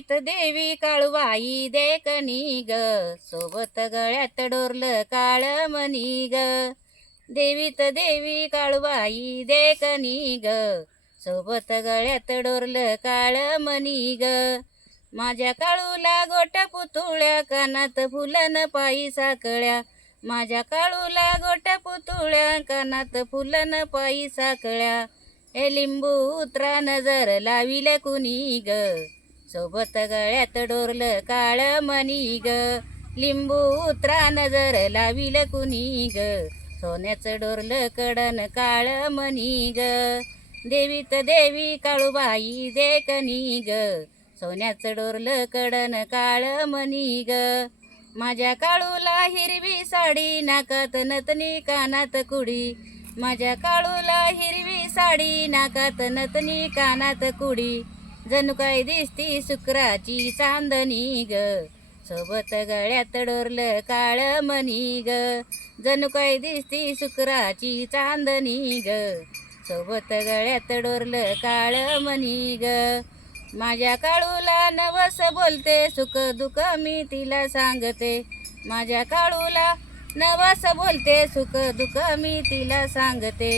देवीत देवी काळूबाई देखणी ग, सोबत गळ्यात डोरलं काळ मणी ग. देवीत देवी काळूबाई देखणी ग, सोबत गळ्यात डोरलं काळ मणी ग. माझ्या काळूला गोट्या पुतुळ्या, कानात फुलन पायी साकळ्या. माझ्या काळूला गोट्या पुतुळ्या, कानात फुलन पायी साकळ्या. हे लिंबू उतरा नजर लाविले कुणी ग, सोबत गळ्यात डोरलं काळ मणी ग. लिंबू उतरा नजर लाविले कुणी ग, सोन्याचं डोरलं कडन काळ मणी ग. देवीत देवी काळूबाई देखणी ग, सोन्याचं डोरलं कडन काळ मणी ग. माझ्या काळूला हिरवी साडी, नाकात नतनी कानात कुडी. माझ्या काळूला हिरवी साडी, नाकात नतनी कानात कुडी. जणू काय दिसती शुक्राची चांदणी ग, सोबत गळ्यात डोरलं काळ मणी ग. जणू काय दिसती शुक्राची चांदणी ग, सोबत गळ्यात डोरलं काळ मणी ग. माझ्या काळूला नवस बोलते, सुख दुःख मी तिला सांगते. माझ्या काळूला नवस बोलते, सुख दुःख मी तिला सांगते.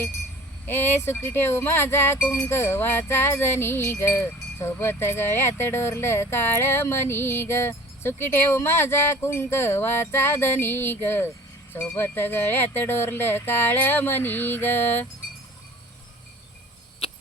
ए सुखी ठेव माझा कुंकवाचा जणी ग, सोबत गळ्यात डोरलं काळ मणी ग. सुखी ठेव माझा कुंकवाचा धनी ग, सोबत गळ्यात डोरलं काळ मणी ग.